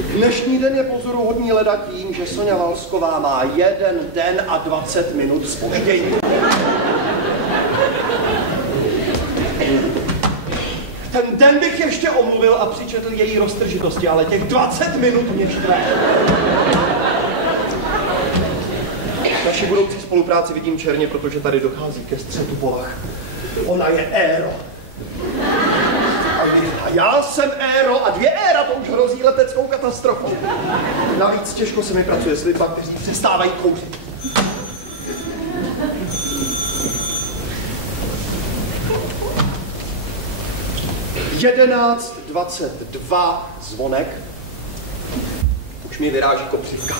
Dnešní den je pozoruhodný leda tím, že Soňa Valsková má 1 den a 20 minut zpoždění. Ten den bych ještě omluvil a přičetl její roztržitosti, ale těch 20 minut mě štve. Naši budoucí spolupráci vidím černě, protože tady dochází ke střetu povah. Ona je Éro. A já jsem Éro a 2 éra, to už hrozí leteckou katastrofou. Navíc těžko se mi pracuje s lidmi, kteří přestávají kouřit. Jedenáct 22 zvonek. Už mi vyráží kopřivka.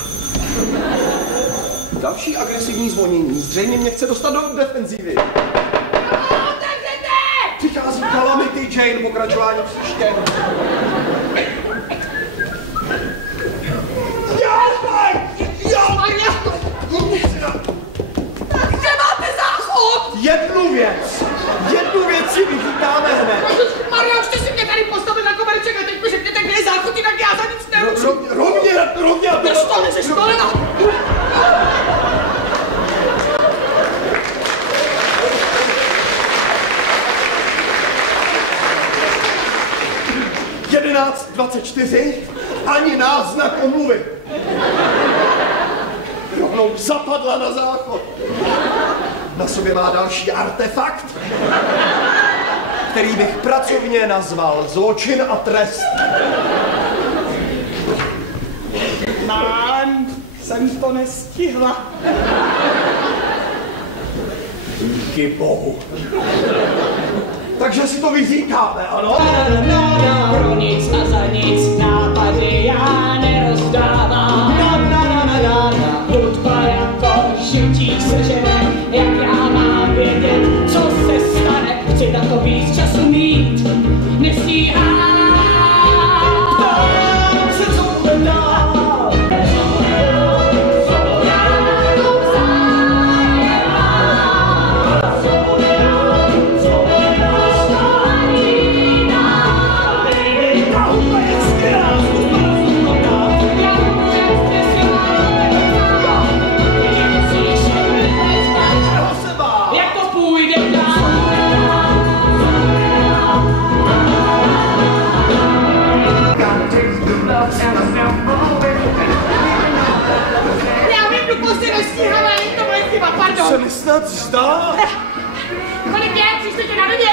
Další agresivní zvonění. Zřejmě mě chce dostat do defenzívy. Přichází Calamity Jane, pokračování příště. Kde máte záchod? Jednu věc si vyříkáme hned. Maria, už jste si mě tady postavil na kobereček a teď mi řekněte, kde je záchod, jinak já za ním stelu. Rovně. Ze stolena. 11:24, ani náznak omluvy. Rovnou zapadla na záchod. Na sobě má další artefakt, který bych pracovně nazval zločin a trest. Mám, jsem to nestihla. Díky bohu. Takže si to vyříkáme, ano? Pro nic a za nic nápady já nerozdávám. Hudba jako živčí sežene, jak já mám vědět, co se stane. Chci na to víc času mít, nestíhám. Se zoubem dál. Se mi snad zdá. Kolik je? Přišli na 9?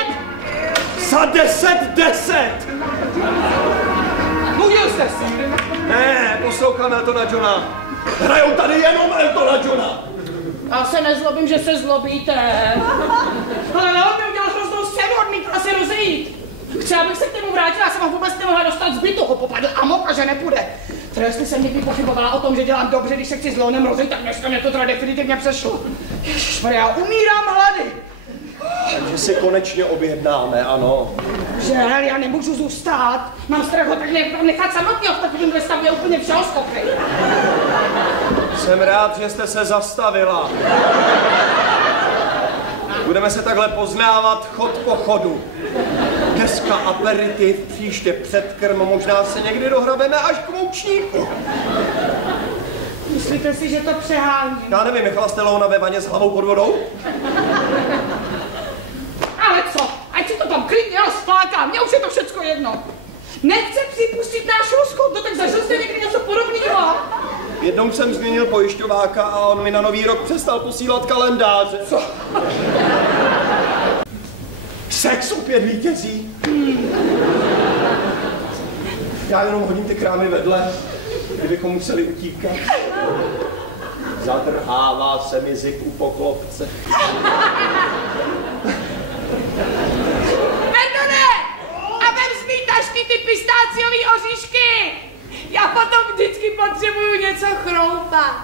Za 10. Mluvil jste si. Ne, poslouchám Eltona Johna. Hrajou tady jenom Eltona Johna. Já se nezlobím, že se zlobíte. Ale Leon mi udělal hroznou scénu, odmítla se rozejít. Chci, abych se k němu vrátila, já jsem ho vůbec nemohla dostat z bytu, ho popadl amok a že nepůjde. Teda jestli jsem někdy pochybovala o tom, že dělám dobře, když se chci s Leonem rozejít, tak dneska mě to teda definitivně přešlo. Ježišmarja, já umírám hlady. Takže si konečně objednáme, ano. Žel, já nemůžu zůstat. Mám strach ho tak nechat samotného, v takovémhle stavu je úplně všeho schopný. Jsem rád, že jste se zastavila. Budeme se takhle poznávat chod po chodu. Dneska aperitiv, příště předkrm, možná se někdy dohrabeme až k moučníku. Myslíte si, že to přeháním? Já nevím, nechala jste Leona ve vaně s hlavou pod vodou? Ale co? Ať si to tam klidně rozfláká, mně už je to všecko jedno. Nechce připustit náš rozchod, no tak zažil jste někdy něco podobného? Jednou jsem změnil pojišťováka a on mi na Nový rok přestal posílat kalendáře. Co? Sex opět vítězí. Já jenom hodím ty krámy vedle, kdybychom museli utíkat. Zadrhává se mi zik u poklopce. Perdone! A vem z mý tašky ty pistáciový oříšky! Já potom vždycky potřebuju něco chroupat.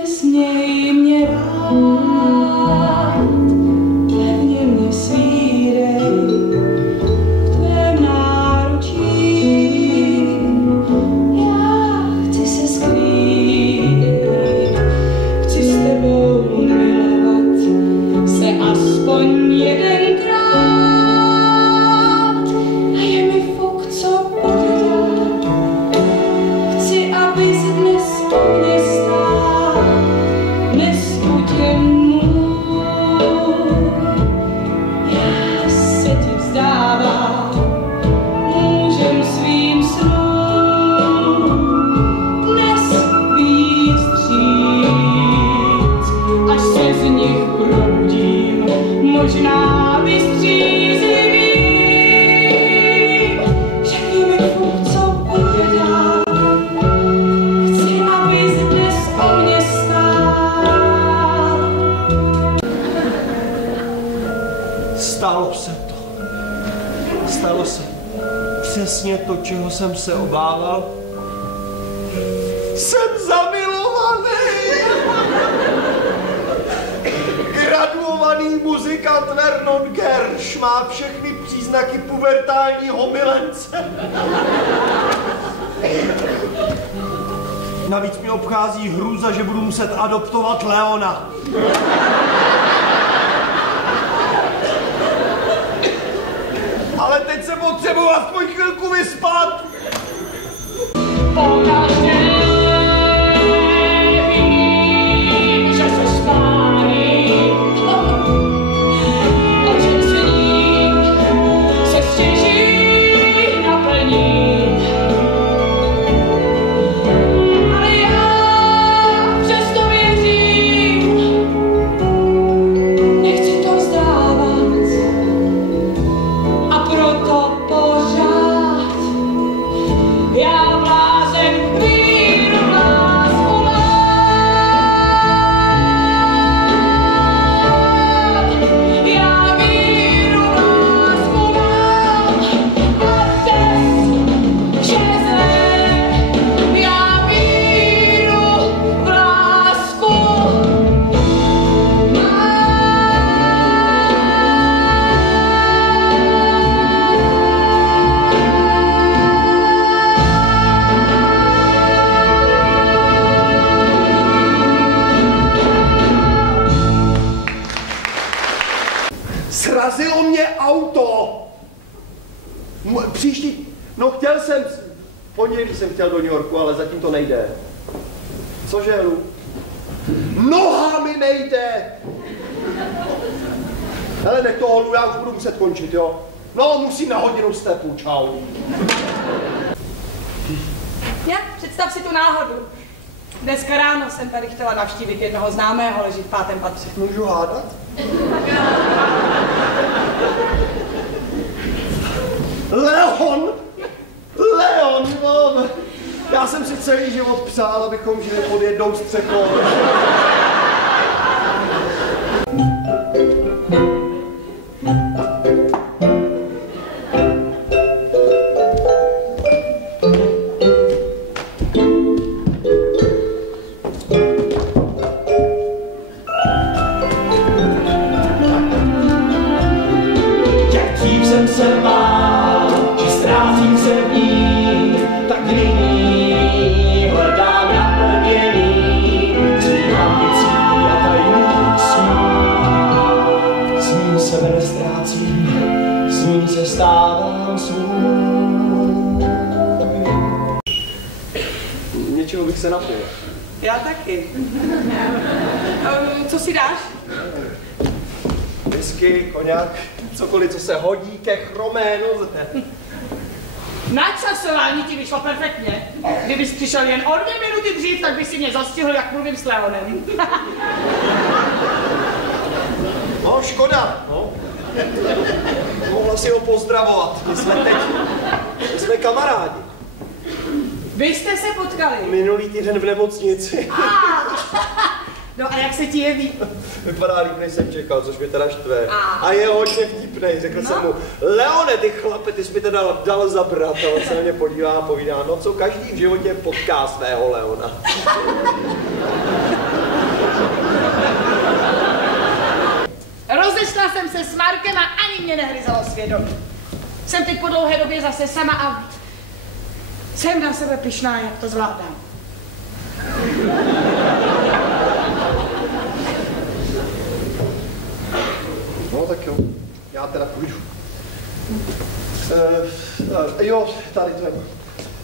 Nesměj mě rád, pevně mě svírej, v tvém náručí. Já chci se skrýt, chci s tebou milovat se aspoň jeden možná vystřízlivý, řekni mi, co bude dál. Chci, abys dnes o mě stál. Stalo se to. Stalo se přesně to, čeho jsem se obával. Jsem zamilovaný! Graduovaný muzikant Vernon Gersh má všechny příznaky pubertálního milence. Navíc mě obchází hrůza, že budu muset adoptovat Leona. Ale teď se potřebuji aspoň chvilku vyspat. Srazilo mě auto. Příští, no chtěl jsem, v pondělí jsem chtěl do New Yorku, ale zatím to nejde. Cože, Lu? Nohami nejde. Hele, nech toho, Lu, já už budu muset končit, jo? No, musím na hodinu stepu, čau. Já, představ si tu náhodu. Dneska ráno jsem tady chtěla navštívit jednoho známého, leží v 5. patře. Můžu hádat? Leon! Leon, no. Já jsem si celý život přál, abychom žili pod jednou střechou. Něčeho bych se napil. Já taky. Co si dáš? Whisky, koňak, cokoliv, co se hodí ke chromé noze. Načasování ti vyšlo perfektně. Kdybys přišel jen o 2 minuty dřív, tak bys si mě zastihl, jak mluvím s Leonem. No, škoda, no. Mohla si ho pozdravovat. My jsme kamarádi. Vy jste se potkali? Minulý týden v nemocnici. No a jak se ti jeví? Vypadá líp, než jsem čekal, což mě teda štve. A je hodně vtipnej. Řekl jsem mu, Leone, ty chlape, ty jsi mi teda dal zabrat. A on se na mě podívá a povídá, no co každý v životě potká svého Leona. Rozešla jsem se s Markem a ani mě nehryzalo svědomí. Jsem teď po dlouhé době zase sama a jsem na sebe pyšná, jak to zvládám. No tak jo, já teda půjdu. Jo, tady to je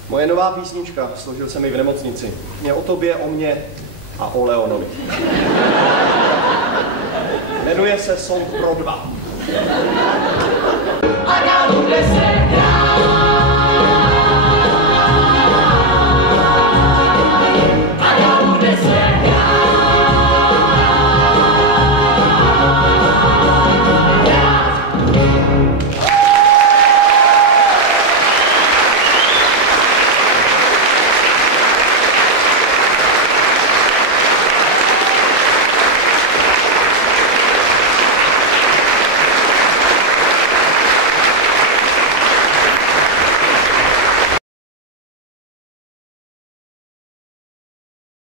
moje nová písnička, složil jsem ji v nemocnici. Je o tobě, o mně a o Leonovi. Jmenuje se Song pro 2. A dál bude se hrát.